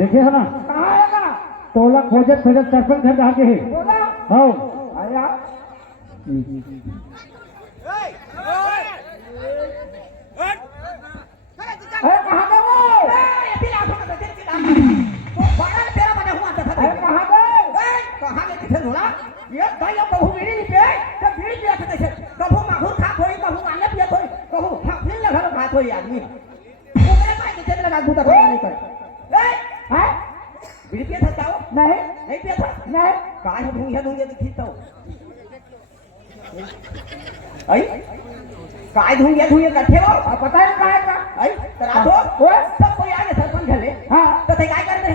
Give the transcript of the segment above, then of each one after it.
देखे है ना कहाँ है ना तोला खोजत खोजत सरपंच घर जाके है बोला हाँ आया अरे कहाँ गए वो अरे कहाँ गए कहाँ ले किथे धोला ये भाई अब कहूँ बीड़ी नहीं पिए तो बीड़ी पिया थे कैसे कहूँ माहौल खा थोड़ी कहूँ आने पिया थोड़ी कहूँ फिर लगा लो बात होई आदमी वो मेरे भाई के चेले लगा दूधा नहीं कर हैं बीड़ी पिया था जाओ नहीं पिया था नहीं काय है धुंगिया दिखी तो आई काय धुंगिया करते हो पता है कहाँ है का आई करा दो वो सब कोई आगे सरपंच घले हाँ तो ते काय करते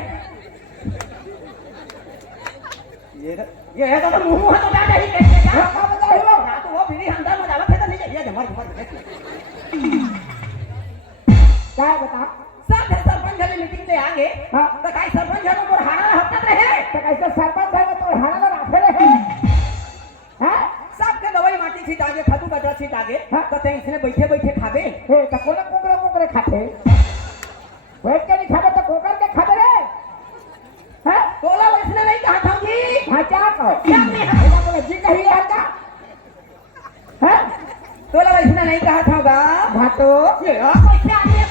ये है तो मुंह है तो क्या नहीं कहते क्या क्या बताए हो रात वो बीड़ी अंदर में डाला थे तो नहीं चाहिए जमर क्या है बता सब सरपंच घले मीटिंग पे आगे हाँ तो काय सरपंच घले को हारा हफ्ता रहे तो कैसे सरपंच है तो हाना रखे रहे हैं सबके दवाई माटी छीट आगे खादू कचरा छीट आगे कहते हैं इसने बैठे बैठे खाबे हे तो कोने कुकरे खाते बैठ के नहीं खाते तो कोकर के खाते रे हैं तोला इसने नहीं कहा था जी हाँ क्या कहो जी कही है क्या हैं तोला इसने नहीं कहा था गा घाटो ये कैसे आदमी है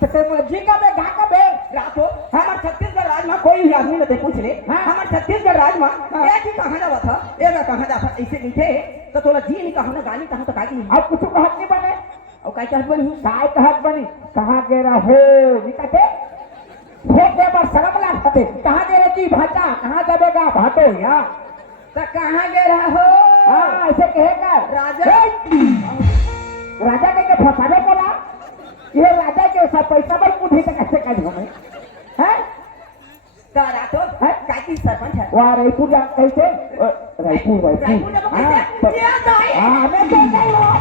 तो तेरे जी का बे घा का बे रातो हमारे छत्तीसगढ़ राज्य में कोई भी आदमी ने पूछ ले हाँ। हमारे छत्तीसगढ़ राज्य में एक ही कहाँ जावा था एक कहाँ जाता ऐसे नहीं थे तो तोला जी नहीं कहा ना गाली कहा तो काकी अब कुछ कहत नहीं बने और काय कहत बनी काय कहत बनी कहाँ गेरा हो निकटे हो के बार शर्म लागते कहाँ गेरे जी भाटा कहाँ जाबेगा भाटो या तो कहाँ गए रहा हो हाँ ऐसे कहेगा राजा राजा के फसाने बोला ये राजा के सब पैसा पर कुछ तक कैसे कर हमें हैं तो रातो काकी सरपंच है वहाँ रायपुर जा कैसे रायपुर हाँ मैं तो नहीं हो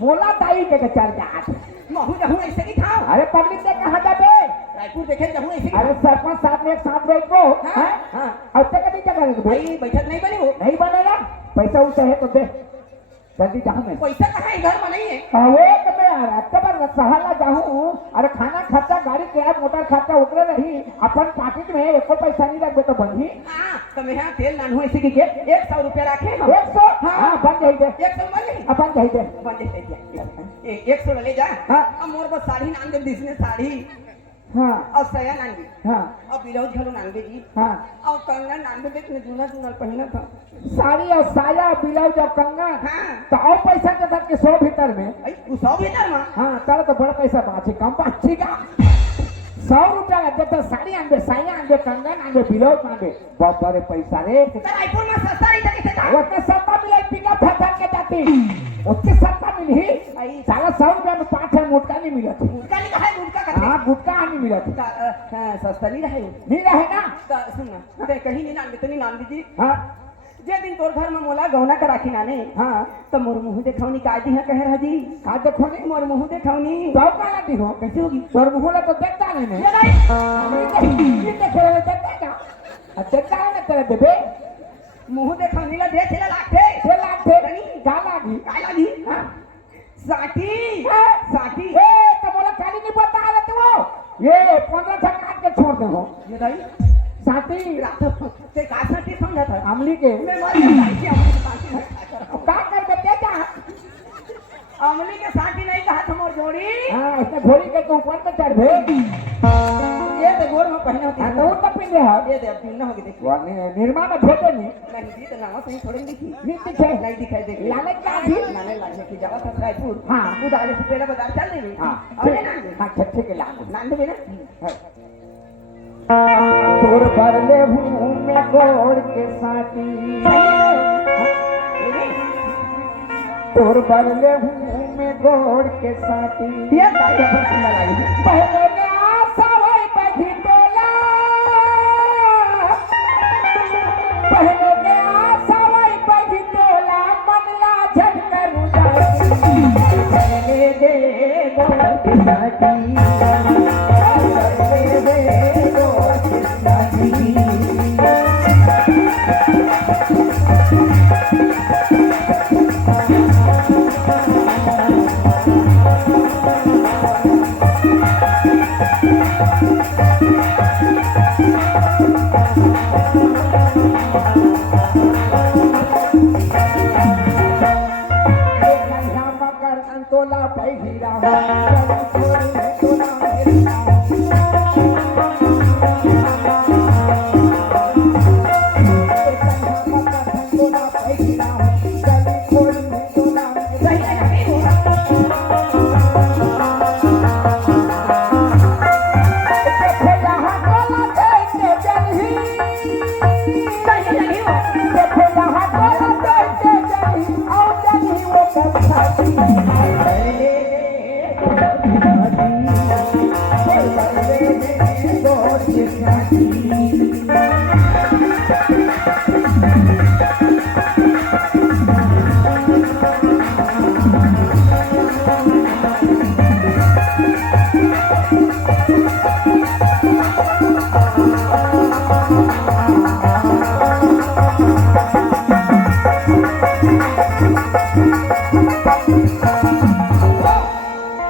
मोला ताई के चल जात महू जहूँ ऐसे ही था अरे पब्लिक से कहाँ जाबे रायपुर देखे जहूँ ऐसे ही अरे सरपंच साहब ने एक साथ बैठ को हाँ हाँ अब तक कभी जगह भाई बैठक नहीं बनी हो नहीं बनेगा पैसा उसे है तो दे जल्दी जाऊँ मैं पैसा कहाँ है घर में नहीं है वो तो मैं अक्टूबर सहला जाऊँ अरे खाना खर्चा गाड़ी किराया मोटर खर्चा उतरे रही अपन पाकिट में एक पैसा नहीं रखबे तो बनी हाँ तो मैं यहाँ तेल नानू ऐसे की के 100 रुपया रखे हम 100 हाँ बन जाइए 100 बन गई अपन जाइए बन जाए 100 ले जा हाँ अब मोर को साड़ी नान दे दिसने साड़ी हाँ और सया नान दी हाँ और ब्लाउज घलो नान दे जी हाँ और कंगन नान दे इतने दूना दूना पहना था साड़ी और साया ब्लाउज और कंगन हाँ तो और पैसा के साथ के 100 भीतर में भाई तू 100 भीतर में हाँ तारा तो बड़ा पैसा बाँचे कम बाँची का 100 रुपया लगे तो साड़ी आंगे साया आंगे कंगन आंगे ब्लाउज आंगे बहुत बड़े पैसा रे रायपुर में सस्ता नहीं था किसे था उसके सत्ता मिले पिकअप फटा के जाती उसकी सत्ता मिली सारा 100 रुपया में 5 है मुटका नहीं मिला था गुटका नहीं कहा गुटका का हाँ गुटका नहीं मिला था सस्ता नहीं रहे नहीं रहे ना तो सुन ना ते कहीं नहीं नान दे तो नहीं नान दीजिए हाँ जे दिन तोर घर में मोला गौना का राखी नाने हाँ तो मोर मुंह देखौनी का दी है कह रहा जी आज देखो नहीं मोर मुंह देखौनी तो का ना दी हो कैसे होगी और मुहला तो देखता नहीं मैं ये देखे रहे देखता क्या देखता है ना तेरे बेबे मुंह देखौनी ला दे चला लाखे ये लाख थे साठी साठी ए तो बोला खाली नहीं पता आ रहे वो ये 15 छक्का काट के छोड़ दे हो ये दाई साथी ते कासाठी समझत है अमली के मैं मर जाती अमली के साठी का कर देते जा अमली के साठी नहीं कहा थमोर जोड़ी हां इसने घोड़ी के तो ऊपर पे चढ़ भे ये तो गोर में पहने होती हां तो उतना पिंडे है ये दे तीन होगी देखो वो निर्माण में भेटे नहीं नहीं दी तो नाम सही थोड़ी दिखी नीति छे नहीं दिखाई दे लालच का भी नाने लागे की जगह था रायपुर हां उदाले से पेड़ बाजार चल रही हां अरे ना हां छठे के लाग नान दे ना तोर पर ले हूं मैं गोड़ के साथी तोर पर ले हूं मैं गोड़ के साथी ये दाई बहुत सुंदर लगी पहले में आसवाई बधी टोला पहले में आसवाई बधी टोला मनला झटकर उदासी पहले दे गोड़ के साथी पहले दे गोड़ के साथी तोला पहिरा तोला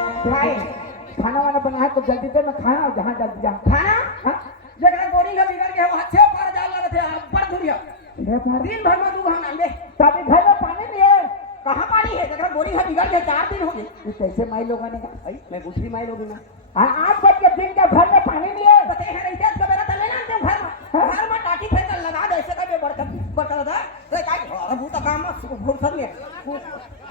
खाना वाना बनाया तो जल्दी से मैं खाना जहाँ जल्दी जा खाना जगह गोरी का बिगड़ गया वो अच्छे पर जा रहे थे बड़ दुनिया दिन भर में 2 घंटा ले तभी घर में पानी नहीं है कहाँ पानी है जगह गोरी का बिगड़ गया 4 दिन हो गए ये कैसे माई लोगों ने कहा मैं दूसरी माई लोगी ना 8 बज के दिन के घर में पानी नहीं है पते है रही का मेरा तले ना तुम घर में टाटी फेंक लगा दे ऐसे का बर्तन था रे काय अबू तो काम फुर्सत में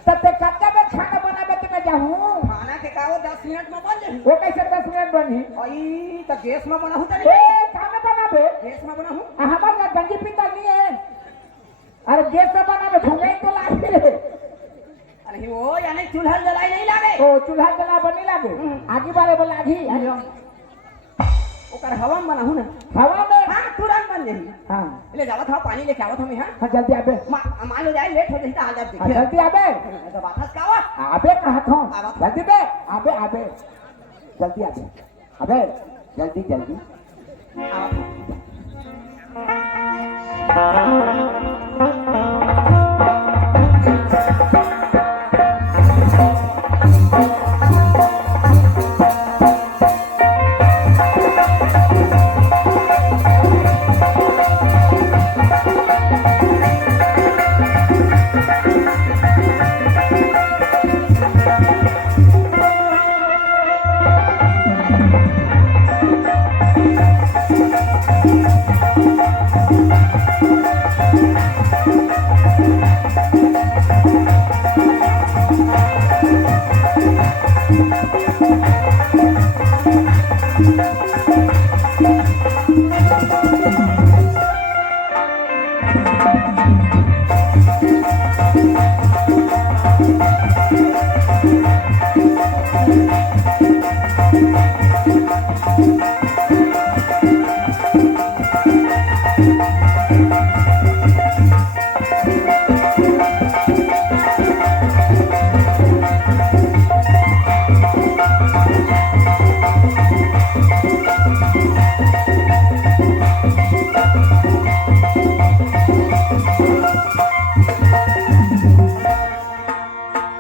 तब तक कच्चा में खाना बनावे तो मैं जाऊँ खाना के का वो 10 मिनट में बन जाए वो कैसे 10 मिनट बनी आई तो गैस में बना हूं ए तनी काम में बनावे गैस में बना हूं हमारे ना गंजी पीता नहीं है अरे गैस में बनावे भूले तो लागे अरे वो यानी चूल्हा जलाई नहीं लागे ओ चूल्हा जला बनी लागे आगे बारे बोला आगी ओकर हवा में बना हूं ना हवा में हां तुरंत बन जाई हाँ ले जावत था पानी लेके आवत हम यहां हाँ जल्दी आबे मान लो जाए लेट हो जाए तो आ जाए हाँ, जल्दी आबे तो वापस का आवा आबे कहा था जल्दी बे आबे आबे जल्दी आबे अबे जल्दी जल्दी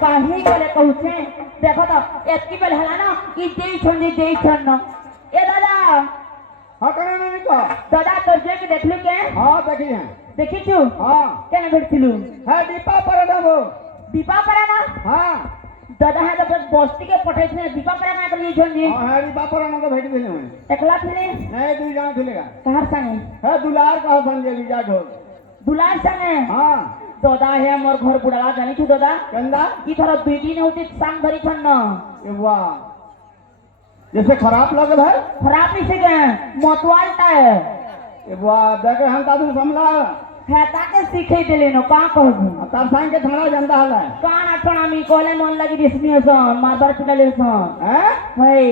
काही करे कहू छे देखो तो एतकी बेल हला ना ई देई छन न ए दादा हाँ कने नहीं को दादा तोर के देखलु के हाँ देखी हैं देखी छु हाँ केने भेटतिलु है दीपा पर वो दीपा परा ना हाँ दादा है तो बस्ती के पठाई छे दीपा परा ना कर छन जी हाँ है दीपा पर तो भेट दिले मैं एकला थिले नहीं दुई जान थिलेगा कहर संगे है दुलार का संजय लीजा ढोल दुलार संगे हाँ दादा है मोर घर बुढ़ा जानी छु दादा कंदा ई थोड़ा दुई दिन होती सांग धरी छन न ये वाह जैसे खराब लगे भाई खराब नहीं से के मोतवाल ता है ये वाह देखे हम तादू समला है ताके सीखे देले न का कहबू तार सांग के थाना जनता हला कान अठना मी कोले मन लगी दिसनी सन मारदार चुडले सन हैं भाई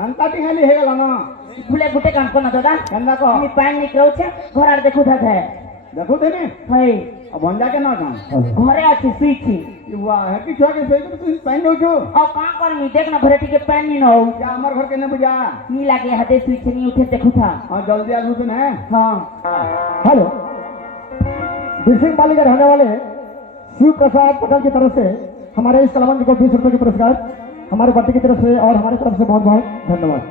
हम ताती हेली हे गेला ना फुले गुटे काम को ना दादा कंदा को मी पानी निकलो छे घर आर देखु था है देखो देने भाई अब बंदा के ना काम घरे अछि सुई छी ये वाह है कि छोके से तू पहन दो जो और का कर मी देख ना घरे टिके पानी नहीं हो क्या हमार घर के न बुझा नी लागे हते सुई छी नहीं उठे देखु था हां जल्दी आ सुन है हां हेलो बिल्डिंग पाली के रहने वाले शिव प्रसाद पटेल की तरफ से हमारे इस कलावंत को 20 रुपए की पुरस्कार हमारे पार्टी की तरफ से और हमारी तरफ से बहुत बहुत धन्यवाद।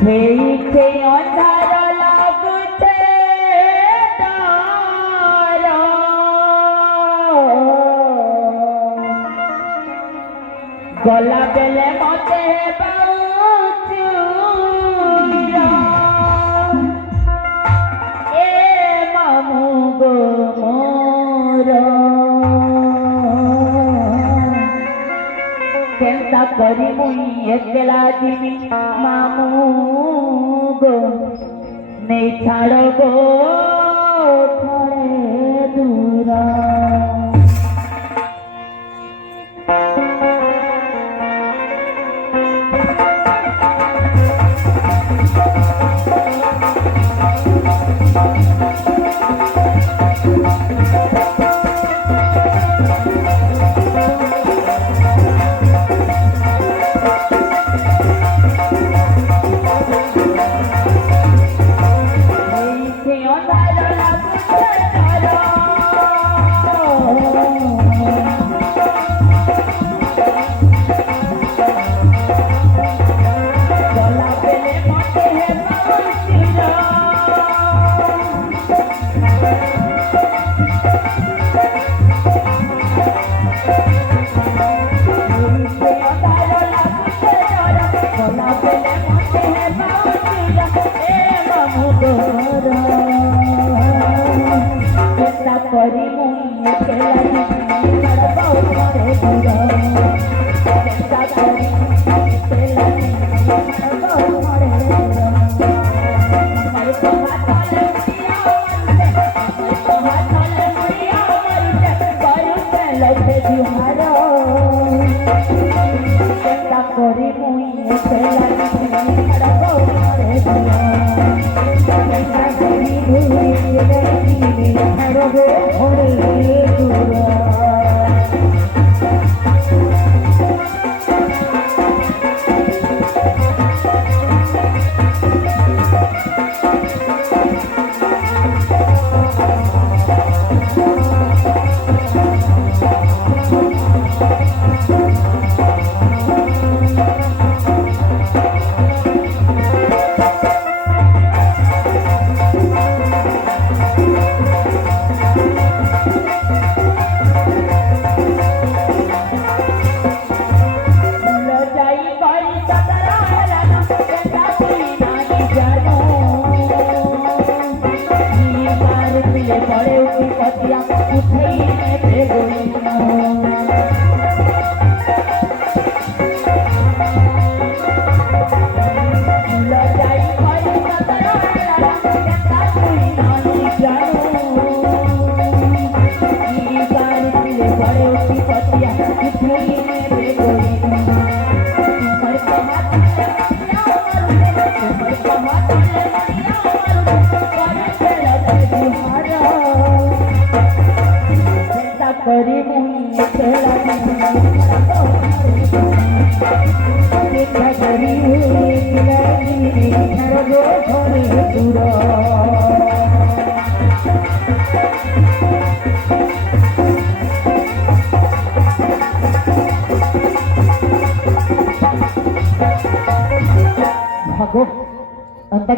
छे अंधार लागुते तारा गला बेले मते बाउचुरा ए मामू गो मोरा केंता करी मुई एकला दिमी मामू गो नहीं छाड़ो गो थोड़े दूरा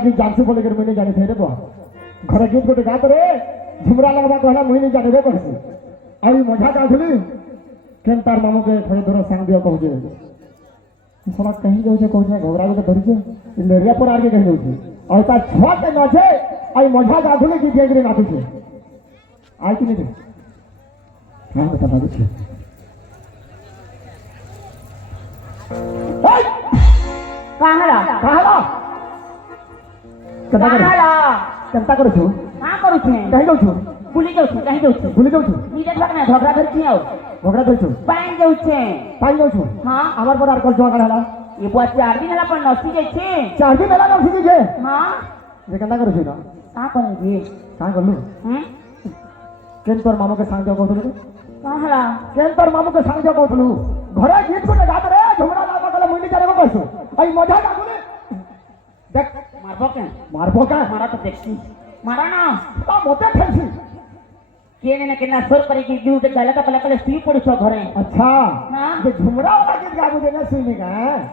गीत जानसी बोले कर मुझे जाने थे रे बुआ घरे गीत गोटे गात रे झुमरा लगवा कहला मुझे नहीं जाने रे कहसी और ई मजा गाथली केन तार मामू के थोड़े दूर संग दियो कहजे साला कहीं जाऊ छे कहजे घबरा के धरि छे लेरिया पर आके कहीं जाऊ छे और तार छुआ के न छे आई मजा गाथली गीत गेगरे नाचू छे आई कि नहीं रे हां बता बाबू छे ओए काहला कहला चिंता करू छु का करू छे कहीं जाऊ छु भूली जाऊ छे कहीं जाऊ छे भूली जाऊ छु निजे ठक ना झगड़ा कर छी आओ झगड़ा कर छु पाइन जाऊ छे पाई जाऊ छु हां আমার পর আর কল জমা কাড়ালা ये बुआ 4 दिन हला पर नसी जाई छे 4 दिन मेला नसी जे हां जे केंदा करू छु ना का करू का करलु केन तोर मामू के संग जाऊ कहतलु काहला केन तोर मामू के संग जाऊ कहतलु घरे गीत को गात रे झुमरा लागा कला मुंडी करे को कहसु आई मजा गागुले देख मारबो का का मारा तो देखी मारा ना ता मोते ठेसी केने ना केना सोर करे की ड्यूटी डाला का पले सी पड़ी छो घरे अच्छा हां जे झुमरा वाला गीत गाबू देना सुनी का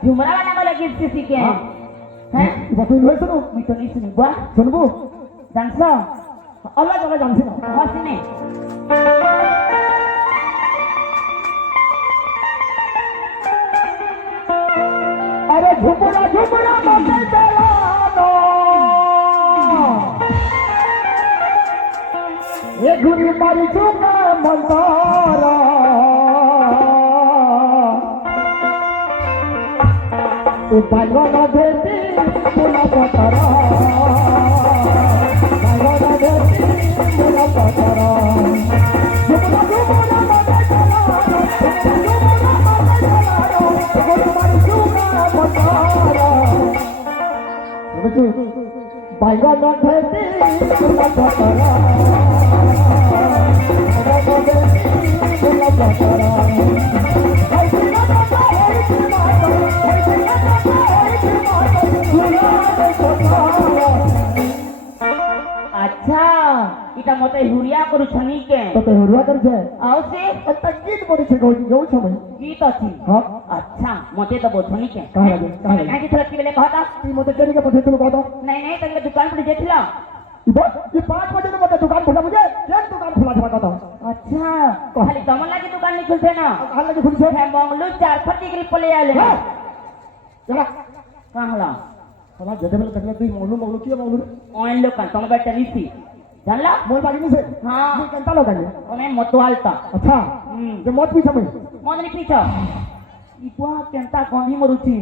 झुमरा वाला वाला गीत सीसी के हाँ। हैं बतु होय सुनु मी तो नहीं सुनी बुआ सुनबू डांसो अल्लाह जगह जानसी ना हसीने अरे झुमरा झुमरा मोते चलानो ये गुरी मारी चुका मंदारा तू पागल देती मुला पतरा पागल देती मुला पतरा झुमरा झुमरा मोते चलानो झुमरा मोते चलानो गुरी मारी चुका मंदारा पागल देती मुला पतरा अच्छा इटा मते हुरिया करू छनी के तो ते हुआ कर जे आओ से त गीत पड़ी छे गौ छमई गीत अछि हां अच्छा मते तो बोधनी के कहां लगे काहे की थलकी बेले कहता ई मते केनी के पछे तू कहता नहीं तंगे दुकान पर जेथिला ये 5 बजे मते दुकान खोला मुझे केन दुकान खोला छवा कहता अच्छा खाली दमन लागी दुकान नहीं खुलते ना कहां लगे खुली छे है मंगलू 4 फटी के पले आले चला कहला साला जदे बेले तकले तू मौलू की मौलू ओन लोग तुम बैठे नीसी जानला मोल बागी नहीं से हां ये केनता लोग है ओने मतवालता अच्छा जे मत भी समय मोदनी पीछा ई बुआ केनता गंधी मरुची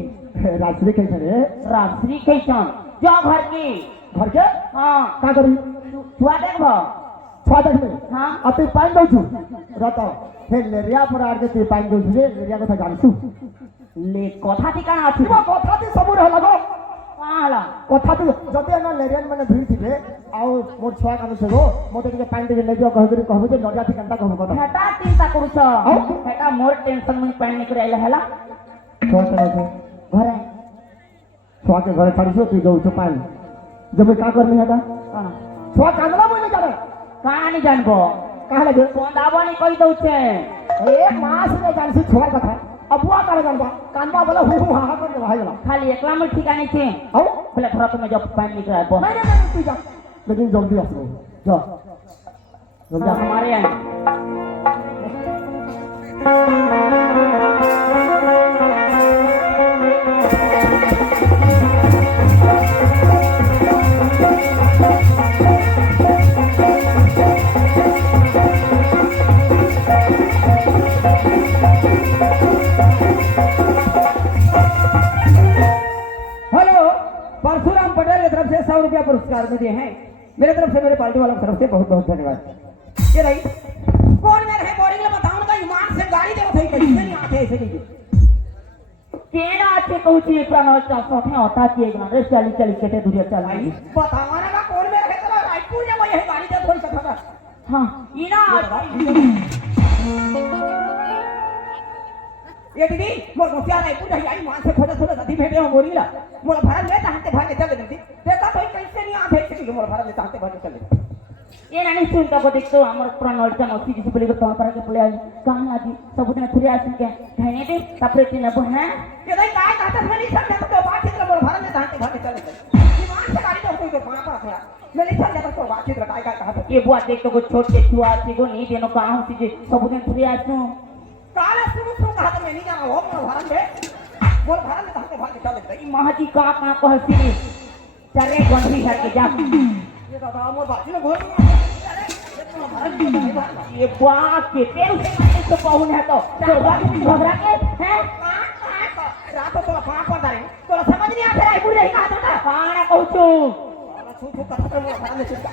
रात्रि कैसे रे रात्रि कैसन जो घर की घर के हां का करी छुआ देखबो छुआ देख में हां अति पाइन दउ छु रतो हे लेरिया पर आर के तू पाइन दउ छु लेरिया कथा जानसु ले कथा ठिकाना अछि वो कथा ती सब रह लगो काला कथा ती जते न लेरियन माने भीड़ थिबे आउ मोर छुआ कानो छगो मोते के पाइन दे ले जो कहबे कहबे जे नडिया थी कंता कहबो कथा हेटा चिंता करूछ हेटा मोर टेंशन में पानी निकल आइला हला छुआ चला छे घरे छुआ के घरे छाड़ी तू दउ छु पाइन जब का करनी हेटा काना छुआ कांगला बोले जाने कानी जानबो कहा लगे कोंदाबो नहीं कहि दउ छे ए मास ने जानसी छुआ कथा अबुआ करे जानबा कानबा बोला हु हा कर दे भाई वाला खाली एकला में ठिकाने छे आओ बोले थोड़ा तो मैं जब पानी निकल आबो नहीं तू जा लेकिन जल्दी आसो जा जल्दी आ हमारे यहाँ हेलो परशुराम पटेल की तरफ से 100 रुपया पुरस्कार मुझे हैं मेरे तरफ से मेरे पार्टी वालों की तरफ से बहुत बहुत धन्यवाद ये रही कौन में रहे बोरिंग ले बताओ ना ईमान से गाड़ी दे उठाई कैसे नहीं आते ऐसे नहीं केना आछे कहूची प्रणव चौथे होता कि एक ना चली चली केते दूरिया चलाई बताओ ना कौन में रहे तो रायपुर में वही गाड़ी दे थोड़ी सफा हां इना ये दीदी मोर मुखिया रायपुर रही आई मान से थोड़ा थोड़ा नदी भेटे हो बोरिंग ला मोर भारत ले तांते भागे चले दीदी देखा भाई कैसे नहीं आते कि मोर भारत ले तांते भागे चले ये नानी सुन तो देखतो हमर प्रणव जन ओसी जिस बोले तो पर के बोले कहां आजी सब दिन खुले आसी के कहने दे तपरे तीन अब हैं ये नहीं काय कहता मैं नहीं समझता तो बात इतना मोर भारत ले तांते भागे चले ईमान से गाड़ी थोड़ा मैं नहीं समझा तो बात चित्र काय काय कहा था ये बुआ देख तो कुछ छोटे छुआ थी को नहीं देनो कहाँ होती जे सब दिन थोड़ी आसू काले सुन कहा था मैं नहीं जाना हो मोर भारत में ताके भाग के चल देता ई महाजी का को हसी चरे गंधी हर के जा ये दादा मोर बाजी ने घोर ये बुआ के तेल से मारे तो पाहुन है तो बात में घबरा के हैं रात तो कहां पर दारे तो समझ नहीं आता है बुढ़े का था काना कहू छु छू कथा तो मोर भारत में चिंता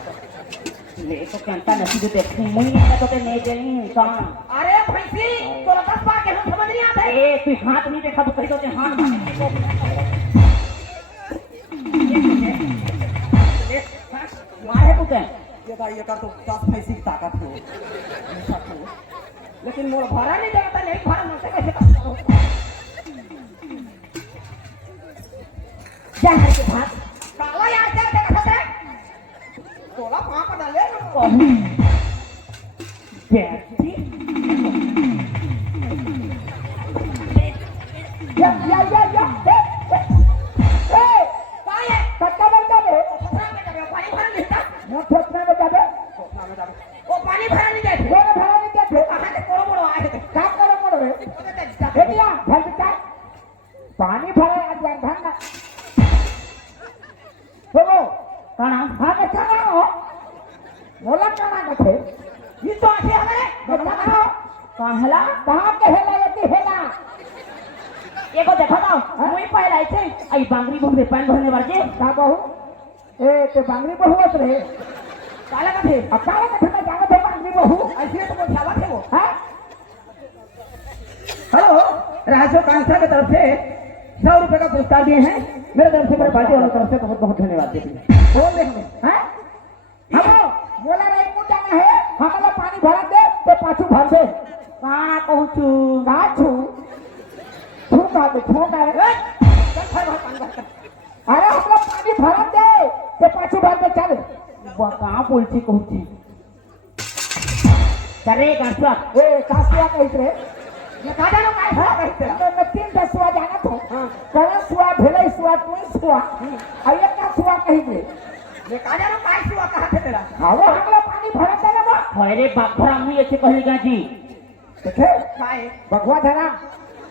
ले तो कहता नहीं जो देख मुई नहीं तो ते नहीं देनी कहां अरे भैंसी तो 10 बार के समझ नहीं आता है ए तू हाथ नहीं देखा तो कही तो ते हाथ मारे तू के ये भाई ये कर तो 10 पैसे की ताकत हो लेकिन मोर भाड़ा नहीं देता नहीं भाड़ा न कैसे कर जा हर के भाग काला यार क्या क्या करता है तोला कहां पर डाले कहूं बैठी या ए काय है कट्टा बन जाबे खतरा में जाबे पानी भरन लेता न ठोकना में जाबे कोठा में जाबे वो पानी भरन नहीं जाए गोरे भरा नहीं जाबे कहां से कोड़ो मोड़ो आए थे का करे मोड़ रे एटिया भल जा पानी भरे आज धन बोलो काना हां के खाना हो मोला खाना गथे ये तो आसे हमारे बताओ कहला कहां के हेला यति हेला एगो देखो ना मुई पहले ऐसे आई बांगरी बहु में पानी भरने वाले का बहू ए ते बांगड़ी बहू होत रे काला का थे अकाला के ठंडा जाने थे बांगड़ी बहू ऐसे तो बोल थे वो हां हेलो राजो कांसा की तरफ से 100 रुपए का पुरस्कार दिए हैं मेरे तरफ से मेरे पार्टी वालों की तरफ से बहुत बहुत धन्यवाद देती हूँ बोल दे हमें हैं हेलो बोला रे मुंह जाना है हमला पानी भरा दे ते पाछू भर दे काना कहू छु का छू छू का दे छू का रे चल भाई भाई पानी भर अरे हमला पानी भरा दे ते पाछू भर दे चल बुआ कहाँ बोलती कहू छी चरे कासवा ए कासिया कहित रे ये का जानो काय है कहते मैं 3 सुआ जाना था कौन सुआ भेलै सुआ तू सुआ आइए का सुआ कहि दे ये का जानो काय सुआ कहा थे तेरा आवो हमला पानी भरा दे ना अरे बापरा मुई ऐसे कहेगा जी देखे काय भगवा धरा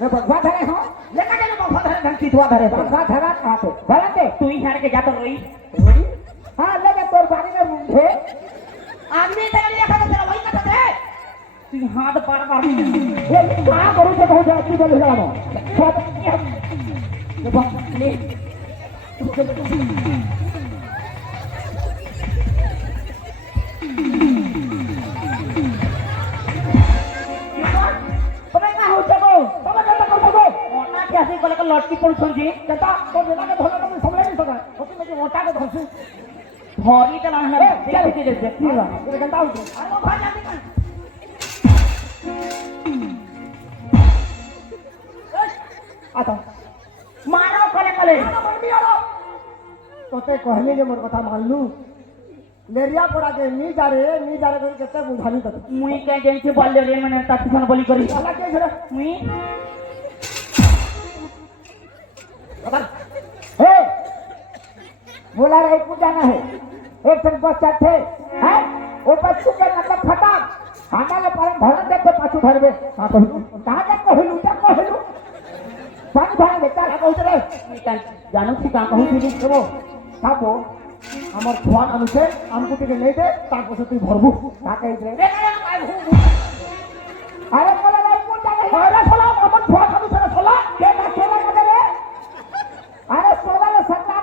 मैं भगवा धरे हूं ये का जानो बहुत धरे धन की दुआ धरे भगवा धरा कहां पे भरा दे तू ही झाड़ के जाता रही हां ले जा तोर बारी में मुंढे आदमी तेरे लिए खा तेरा वही कथा थे तू हाथ बार बार ये कहां करू से बहुत अच्छी बोल रहा हूं सब ये बात ले ऐसे बोले का लौटकी पड़ छोड़ जी कहता तो बेटा के धोना तो समझ नहीं सका होती मैं मोटा के धोसी भौरी चला है चल देख के देखिएगा ये घंटा उठ अरे वो भाग जाती कर आता मारो कले कले तो ते कहले जे मोर कथा मान लू लेरिया पड़ा के नी जा रे करी केते बुझानी त मुई कह जैन से बोल रे मैंने तातीसन बोली करी अलग के जरा मुई हे बोला रे को जाना है एक सन बस थे हैं ओ बच्चू के मतलब फटा हमारे पर भरन दे तो पाछू धरबे हां कहलू कहां तक कहलू क्या कहलू पानी भरन दे चल कहू रे मुई कह जानू छी का कहू छी देखो काबो আমার ছোয়ান अनुसार हमको टिके नहीं दे तार पसे तू भरबू का कहि रे ये का जानो काय भू अरे बोला रे को जाना अरे सोला हमर ছোয়াन अनुसार सोला के का सोला का रे अरे सोला रे सकना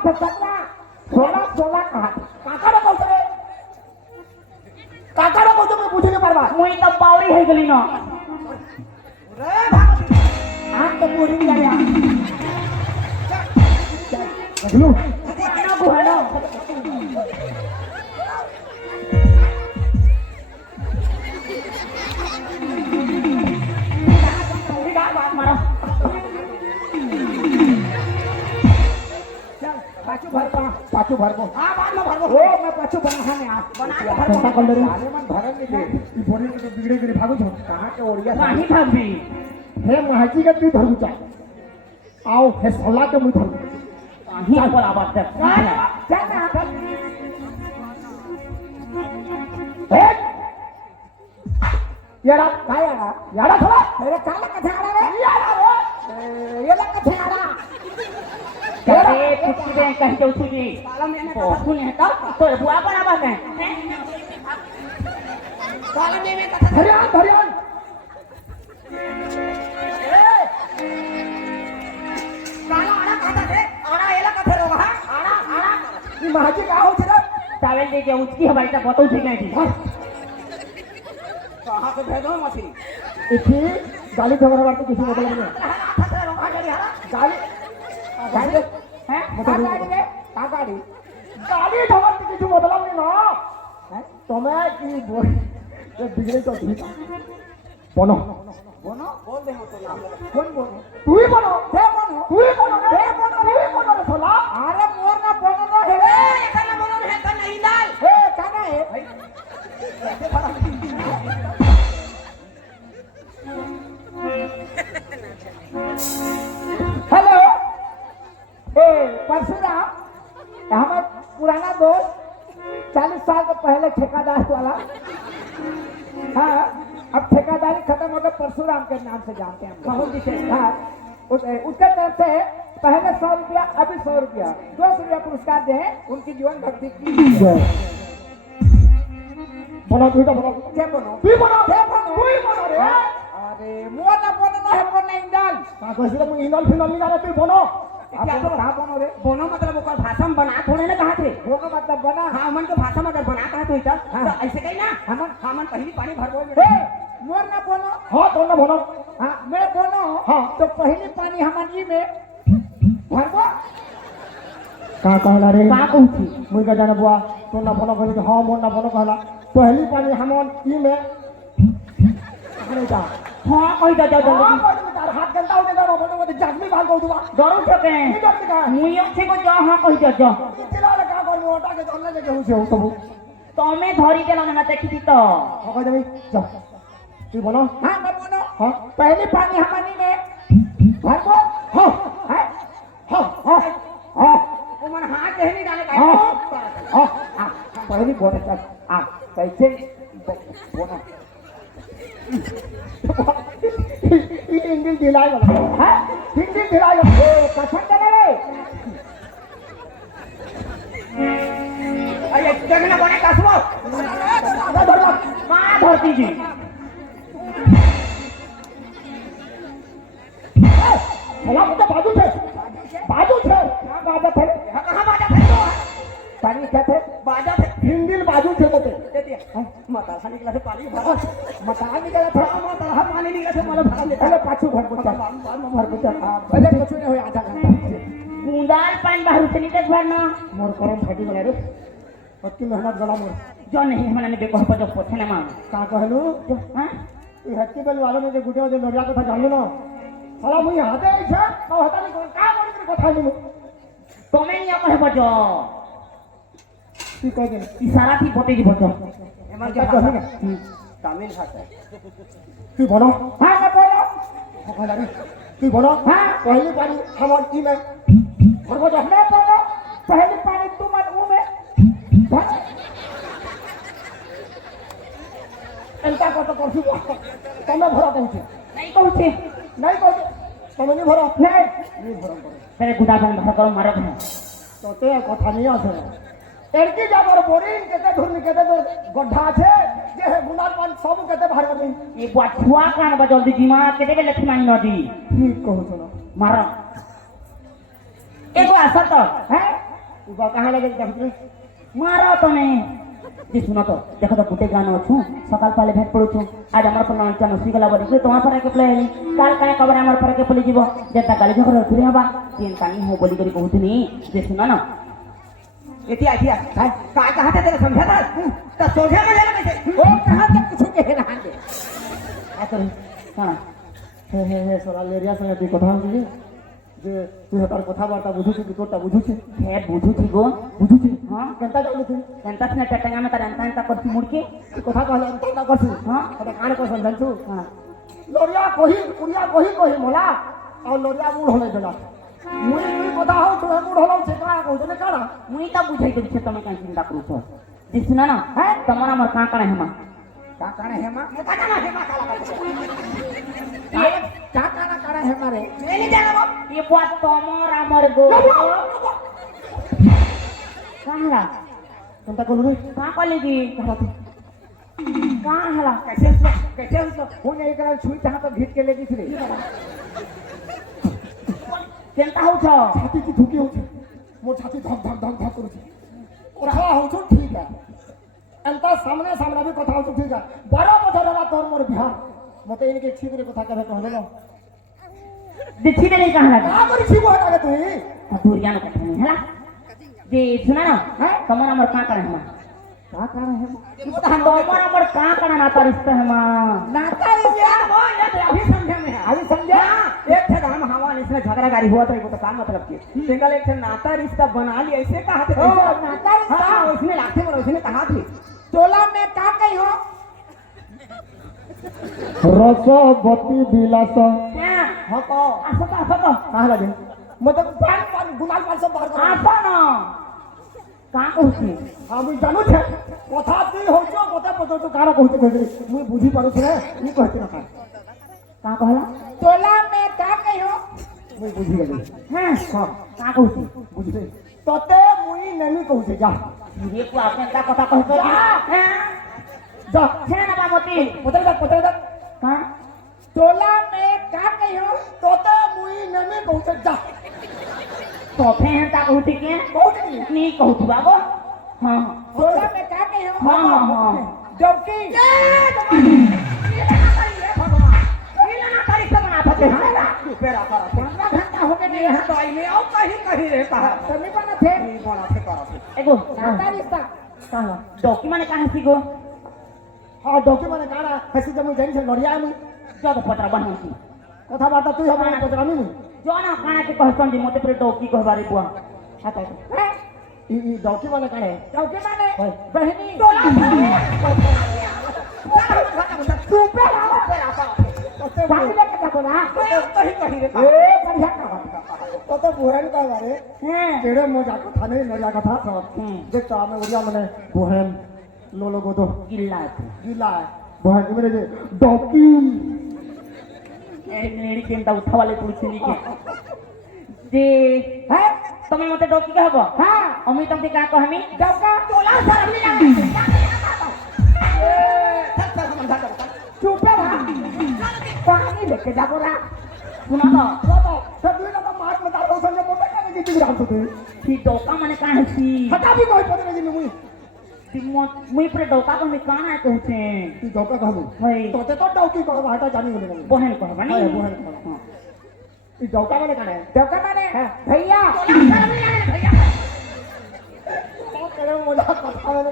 सोला कहा काका रे कहू रे काका रे कहू तो बुझे नहीं पारबा मुई तो बावरी है गली ना रे भाग आंख तो पूरी नहीं आ देखलू ना बुहानो बात मारो पाछू भरबो हां बाद में भरबो ओ मैं पाछू बना में आ बना के पैसा कर ले रे अरे मन भरन नहीं दे ई बोली के बिगड़े गिरे भागो छ कहां के ओड़िया नहीं भाभी हे महाजी के तू धरु जा आओ हे सोला के मुंह धरु नहीं पर आवाज तक चल ना येड़ा काय आला याड़ा थोड़ा अरे काला कथे आला रे याड़ा रे येला कथे आला अरे कुछ भी कहीं तो सुनी सुने तो बुआ बना बात है काला में कथा धरियान धरियान काला आड़ा खाता थे आड़ा एला कथे रोग हा आड़ा आड़ा ये महाजी का हो रे चावल दे के उसकी हमारी तक बताओ ठीक नहीं कहां से भेजो मछली इसी गाली झगड़ा करते किसी मतलब नहीं कथे रोग हा जड़ी हरा गाली गाड़ी हैं का गाड़ी रे का गाड़ी गाली झगड़ा करते किसी मतलब नहीं ना हैं तुम्हें की बोल ये बिगड़े तो ठीक बनो बोनो बोल दे हो तो नाम कौन बोनो तू ही बनो दे बोनो तू ही बनो रे तू ही बनो रे सोला अरे मोर ना बोनो ना हे ए एकला बोलो है त नहीं दाल हे काना है हेलो ए परशुराम हमारा पुराना दोस्त 40 साल के पहले ठेकेदार वाला हाँ अब ठेकेदारी खत्म हो गई परशुराम के नाम से जानते हैं हम बहुत विशेष हाँ उसके तरफ से पहले 100 रुपया अभी 100 रुपया 200 रुपया पुरस्कार दे उनकी जीवन भक्ति की बनो तू तो बनो क्या बनो तू ही बनो क्या बनो तू ही बनो रे अरे मुआ ना बोनो ना है बोनो इंदाल हां कैसे तो इनल फिनल नहीं तू बनो क्या तो कहाँ बनो रे बोनो मतलब ओकर भाषा में बना थोड़े ना कहा थे बोनो मतलब बना हां हमन के भाषा में अगर बना कहा तो इधर तो ऐसे कहीं ना हमन पहली पानी भरबो हे मोर ना बोनो हां तो ना बनो हाँ मैं बोनो हाँ। तो पहली पानी हमारी में भरबो का कहला रे का कहती मुई का जाना बुआ तो ना बनो कहली हां मोर ना बनो कहला पहली पानी हमन ई में अरे जा हां कहि जा जा हां जल्दी बोल तार हाथ गंदा हो गया बनो तो जख्मी भाग गौ दुआ डरो छके नहीं डरते का मुइयो से को जा हां कहि जा जा चिल्ला ले का कर मोटा के चलने के हो से सब तमे धरी देला ना देखी तो हो कह देबी जा तू बनो हाँ मैं बोनो हां पहली पानी हमारी में भरबो हां है हां हां हां वो मन हाथ कहीं नहीं डाले का हां हाँ पहली बोनो चल हाँ कैसे बोनो इंगिल दिलाई वाला है इंगिल दिलाई वाला ए पसंद है रे अरे जगना बने कसबो आधा धर मां धरती जी भला मुझे बाजू से बाजू थे कहां बाजा थे तो पानी क्या थे बाजा थे हिंदिल बाजू थे बोते दे दिया माता खाने के लिए पानी भर मता निकला था माता पानी निकला से मला भर दे पहले पाछू भरबो चल भरबो चल पहले कुछ नहीं हो आधा घंटा गुंदाल पान बाहर से नहीं देख भरना मोर करम फाटी गला रे अति मेहनत गला मोर जो नहीं हमने ने बेको पर जो पोछे ना मां का कहलू हां ई हत्ती बेल वालों ने जे गुटे जे नरिया कथा जानलू ना साला मुई हाथे इछा का हता नहीं का बोली के कथा नहीं तमे निया कहे बजो की कह दे इशारा थी बोते जी बजो एमन क्या के कहेगा तमिल भाषा तू बोलो हाँ मैं बोलो कहला रे तू बोलो हाँ पहली बारी हमर ई में भरबो जा मैं बोलो पहली पानी तुम और वो में भर एंता को तो करसी तमे भरा कहू नहीं कहूचे नहीं कहू तमे नहीं भरा नहीं नहीं भरा करो तेरे गुदा बन भाषा करो मारो भाई तो ते कथा नहीं आसे एड़की जाबर बोरिंग केते धुर केते दूर गड्ढा छे जे है गुनाल पान सब केते बाहर कर दे ये बुआ कान बजल दी दिमाग के देबे लक्ष्मी मान नदी ठीक कहू सुनो मारो एगो आशा तो है तू बा कहां लगे देखते मारो तमे जी सुनो तो देखो तो गुटे गाना छु सकाल पाले भेट पड़ू छु आज हमर पर नाम चनो सिगला बड़ी तो वहां पर के प्ले काल काहे खबर हमर पर के पुलिस जीवो जेता गाली झगड़ा थुरी हबा तीन पानी हो बोली करी कहूतनी जे सुनो ना इतिया इतिया का कहा थे तेरे समझा था तो सोझे में लेना कैसे वो कहाँ तक कुछ कह रहा है आ तो हां हे सोला लेरिया संगे ती कथा होची जे तू हतार कथा वार्ता बुझु छी तोटा बुझु छी हे बुझू थी गो बुझु छी हां केनता जाऊ तू संतास ने टटंगा में तरंता अंता करती मुड़के कथा कहला अंता करसी हां अबे कान को समझन तू हां लोरिया कोही कुड़िया कोही मोला और लोरिया मूड होले देला मुई तुई कथा हो तू मूड होलो से का कहू तने काना मुई त बुझाई दे छ तमे काई चिंता करू छ जी सुना ना है तमरा हमर का काने हमा का काना हेमा मोटा जाना है मा काला ये का काना काना हेमा रे नहीं जाना बाप ये बात तमर आमर गो कहाँ चिंता करो रे कहाँ कॉलेजी कहाँ हला कैसे उसको हूँ नहीं करा छुई जहाँ तो घीट के लेगी थी चिंता हो छो छाती की धुकी होची मोर छाती धक धक धक धक करूची ओरा होचो ठीक है एंता सामने सामने भी कथा होचो ठीक है 12 बछर होला तोर मोर बिहार मते इनके छी करे कथा कहे कहले न दिखी दे नहीं कहाँ लगा का करी छी बहता के तू दूरिया न कथा नहीं हला जे सुना ना हैं? तमर आमर कहाँ करे हम का काना हेमा तमर आमर कहाँ करे नाता रिश्ता है माँ नाता रे यार वो ये तो अभी समझे में है अभी समझा एक थे हम हवा इसमें झगड़ा गाड़ी हुआ था तो का मतलब की सिंगल एक थे नाता रिश्ता बना लिया ऐसे कहा थे ओ, नाता रिश्ता? हाँ उसने लाठी में उसने कहा थी टोला में का कही हो रसवती विलास क्या हको आसो तो कहाँ लगे मतलब पान पान गुलाल पान सब बाहर कर आसो न कहाँ कहती हम जानू छे कथा तू होचो कथा पतो तो कारा कहते कहते मुई बुझी पारू छे नी कहते ना कहाँ कहला टोला में का कही हो मुई बुझी गेली हाँ कहाँ कहती बुझी तते मुई ननी कहू छे जा ये को आपने क्या कथा कहते जा छे ना बामती पता जा कहाँ टोला में का कही हो तते मुई ननी कहू छे जा तो फिर ता कहती के कहू छे नहीं कहती बाबू हाँ टोला में का कही हो हाँ डबकी पेरा करा थे घंटा हो गए नहीं यहाँ तो आई में आओ कहीं रे कहा तमी बना थे नहीं बना थे करा थे एगो नाता रिश्ता कहाँ डॉकी माने कहाँ सीखो हां डॉक्टर माने कारा हसी जमु जाइन छे लड़िया मु जो तो पत्र बनौती कथा बार्ता तू हम पतरानी नी जो ना काना के कहसन जी मते पर डॉकी कहबारे बुआ आता ई डॉक्टर माने कारे डबकी माने ओए। बहनी टोला तू पे आओ पानी लेके जाओ ना कहीं रे ए बढ़िया का तते बुहेन का बारे हैं केड़े मजा कथा नहीं लड़िया कथा सब देखता हमें उड़िया माने बुहेन लोलो गोदो गिल्ला गिला बुहेन मेरे जे डॉकी ए मेरी चिंता उठा वाले पूछी नहीं के जे है તમે મતે ડોકી કહબો हां અમી તમને કા કહમી डबका टोला सर हमने तू पे रहा पानी लेके जाओ ना સુનો તો तो सब दुई ना मार में दारो संगे मोटे काने की बिगड़ा तो सी ડોકા મને કા હસી हटा भी कोई पता नहीं मुई ती મુઈ પર ડોકા કહમી કાના કહતે तू डॉक्टर कहबो હઈ तोते तो डॉकी कहबो हटा जानी गेले मुई બહેન કહબા हाय નહીં बुहेन कहबो ई डॉक्टर माने काने डबका माने भैया तो करे मजा कथा माने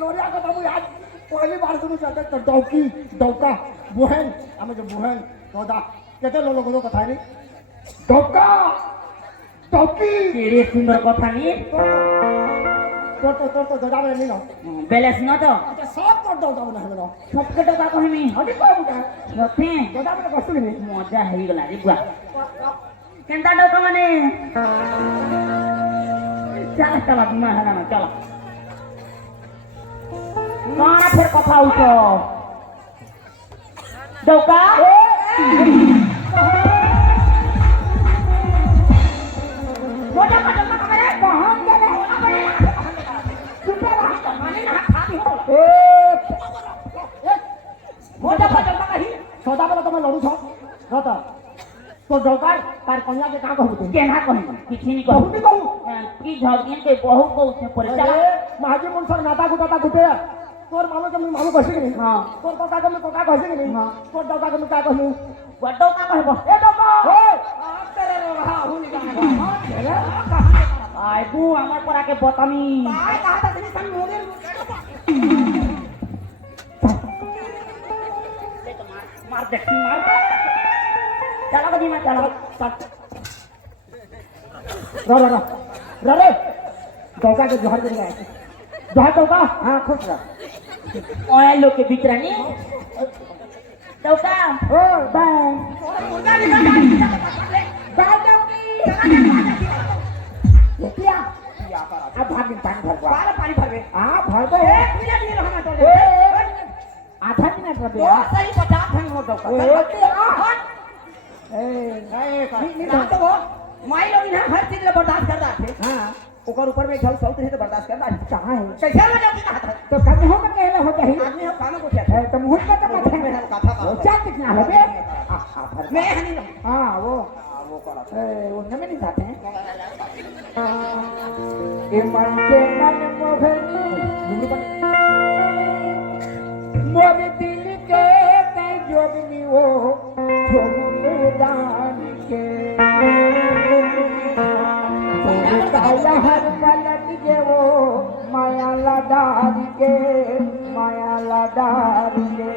लोरिया कथा मुई आज पहली बार सुनु चाहते तो डॉकी डॉका बुहेन हमें जो बुहेन तोदा केते लोलो गोदो कथा नहीं डॉका डॉकी કેરે સુંદર কথা নি तो जड़ा में नहीं ना બેલેસ ન તો अच्छा सब कर दो ना हमें ना सबके ડોકા કહમી हटी कहबो का સતે जड़ा में कष्ट नहीं મજા હઈ ગલા રે બુઆ કેંતા ડોકા મને ચાલ ચાલ મહારાણા ચાલો કાના ફેર কথা આવું છો ડોકા મોટા મોટા કમરે कहां गेले तू पे रहा मोटा पटल कहीं सदा बेला तुम लड़ू छ रता तो डॉक्टर तार कन्या के का कहबो तू કેના કહી કિછી ની कहू કહું नहीं कहू की झगड़ियन के बहु कहू છે પર ચાલ अरे महाजी मुनसर नाता गुटाता गुटे तोर मानो के मानो कहसी कि नहीं हां तोर काका के काका कहसी कि नहीं हाँ। तोर डॉक्टर के का कहू બડો કા કહબો ए डॉक्टर आप तेरे रहा हूं निकाल આય બુ আমার પર આકે બતામી आए कहा था तेरी सन मोगे मार देखी मार चलो कदी मार चलो रा रे डॉक्टर के जोहर के लिए जोहर डॉक्टर हां खुश रह ओए लोग के बीच रानी डोका ओ बाय बाय डबकी ये क्या आ भाग पानी भर बाल पानी भर गए आ भर दो एक मिनट नहीं रहना तो आ रे तो बे सही 50 ठन हो दो ओ ते आ ना तो वो माई लोग ना हर चीज ले बर्दाश्त कर दाथे हां ओकर ऊपर में झल सौत रहे तो बर्दाश्त कर दाथे कहां है कैसे हो जाओ की कहा था तो कम हो के कहला हो जाही आदमी हम काना को क्या तो मुहूर्त का तो मत है कथा क्या कितना है बे मैं हनी हां वो करा वो नमे नहीं जाते हैं ये मन के मन मोहनी मोर दिल के कई जोगनी वो छोड़े दान के काला हर पलट के वो माया लडार के माया लडार के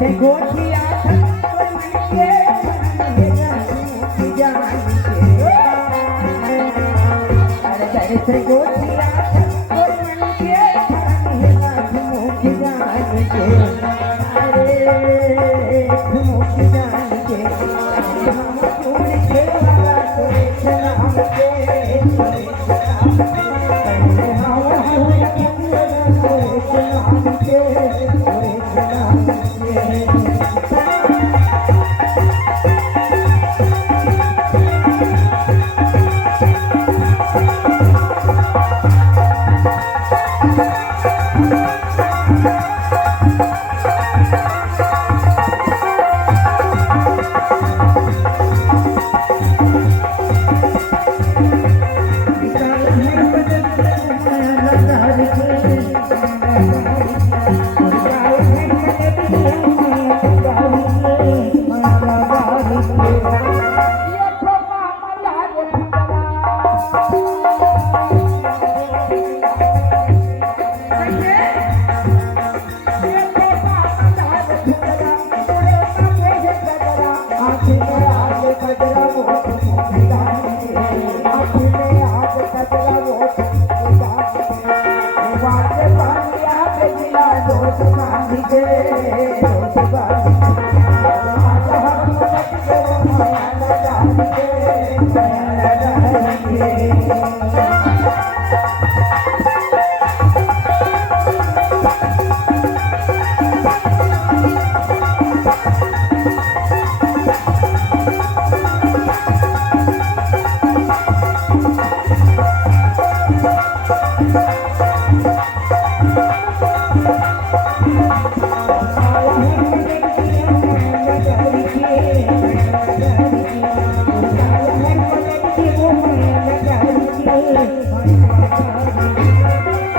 Thank you.